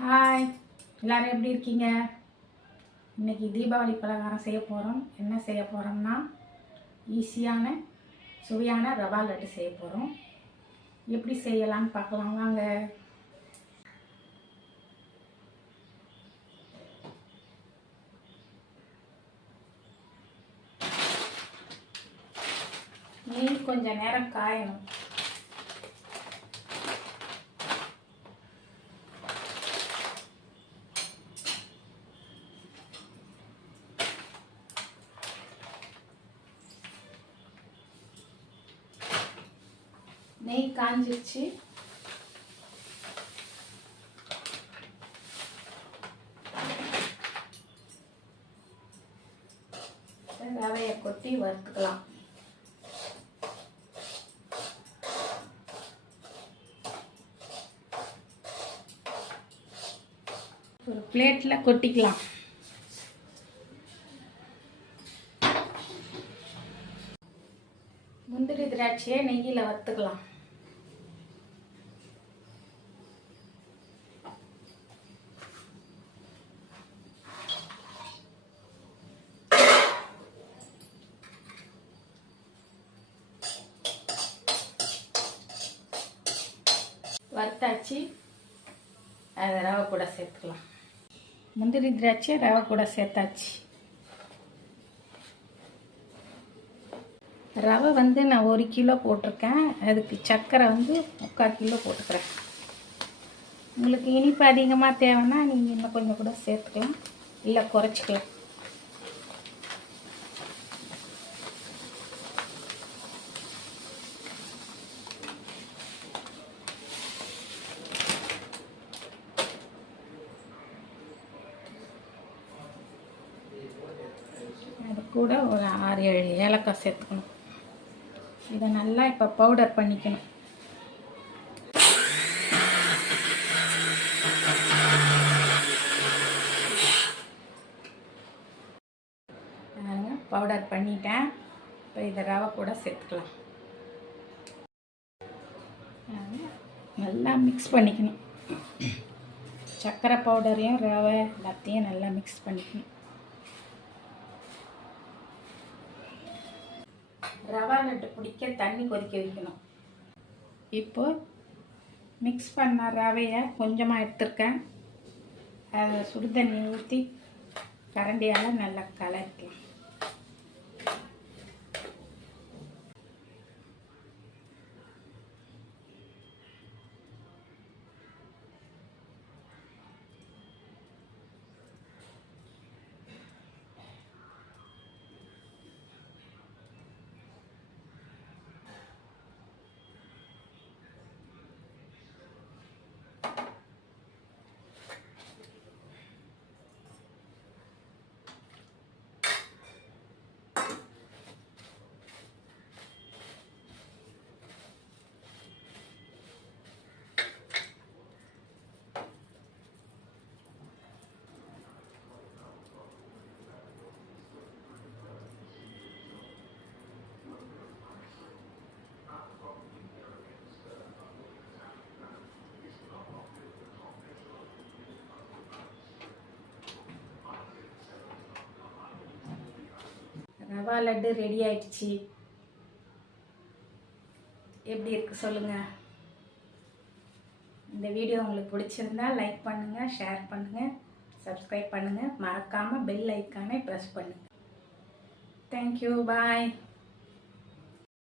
Hi எல்லோரும் எப்படி இருக்கீங்க? இன்னைக்கு தீபாவளி பலகாரம் செய்ய போகிறோம் என்ன செய்ய போகிறோம்னா ஈஸியான சுவையான ரவா லட்டு செய்ய போகிறோம் எப்படி செய்யலாம்னு பார்க்கலாம். வாங்க. நெய் கொஞ்சம் நேரம் காயணும். நெய் காஞ்சிருச்சு. ரவையை கொட்டி வறுத்துக்கலாம். ஒரு பிளேட்டில் கொட்டிக்கலாம். முந்திரி திராட்சையை நெய்யில் வறுத்துக்கலாம். வறுத்தாச்சு அதை ரவை கூட சேர்த்துக்கலாம். முந்திரி திராட்சை ரவை கூட சேர்த்தாச்சு. ரவை வந்து நான் ஒரு கிலோ போட்டிருக்கேன். அதுக்கு சர்க்கரை வந்து முக்கால் கிலோ போட்டுக்கிறேன். உங்களுக்கு இனிப்பு அதிகமாக தேவைன்னா நீங்கள் இன்னும் கொஞ்சம் கூட சேர்த்துக்கலாம். இல்லை குறைச்சிக்கலாம் அது கூட ஒரு ஆறு ஏழு ஏலக்காய் சேர்த்துக்கணும். இதை நல்லா இப்போ பவுடர் பண்ணிக்கணும். பவுடர் பண்ணிட்டேன். இப்போ இதை ரவை கூட சேர்த்துக்கலாம். நல்லா மிக்ஸ் பண்ணிக்கணும். சர்க்கரை பவுடரையும் ரவை எல்லாத்தையும் நல்லா மிக்ஸ் பண்ணிக்கணும். ரவா லட்டு பிடிக்க தண்ணி கொதிக்க வைக்கணும். இப்போ மிக்ஸ் பண்ண ரவையை கொஞ்சமாக எடுத்துருக்கேன். அதை சுடு தண்ணி ஊற்றி கரண்டியால் நல்லா கலக்கலாம். ரவா லட்டு ரெடி ஆயிடுச்சு. எப்படி இருக்கு சொல்லுங்கள் இந்த வீடியோ உங்களுக்கு பிடிச்சிருந்தா லைக் பண்ணுங்கள் ஷேர் பண்ணுங்கள் சப்ஸ்கிரைப் பண்ணுங்கள் மறக்காமல் பெல் ஐக்கானை ப்ரெஸ் பண்ணுங்கள் தேங்க்யூ பாய்